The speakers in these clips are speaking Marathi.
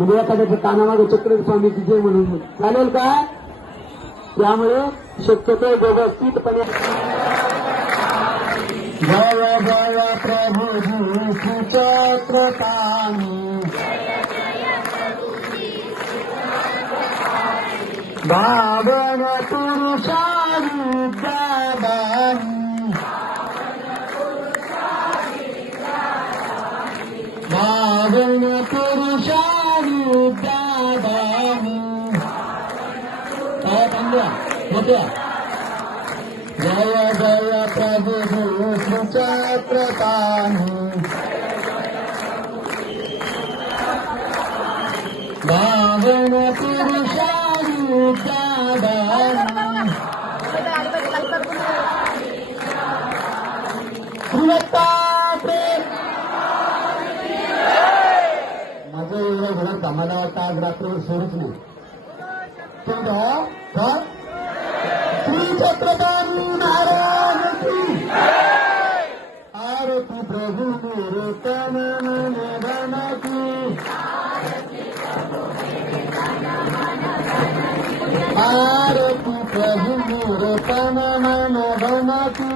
म्हणजे एखाद्याच्या कानामागे चक्र स्वामीची जय म्हणून चालेल का? त्यामुळे शक्यतो व्यवस्थितपणे जय जय प्रभू सुचक्रपाणी भावन पुरुषाविद्यादानी भावन पुरुषाविद्यादानी जय जय प्रभु सुचक्रपाणी भावन पुरुषाविद्यादानी श्रीदत्ता माझं एवढं घडत आम्हाला वाटतं आज रात्र सोडूच नाही. श्री छत्रपती महाराज की आरती प्रभु मेरे तन मन धन की आरती प्रभु मेरे तन मन धन की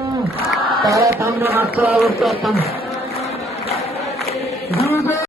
तारा थांबणे मागच्या आवडतात.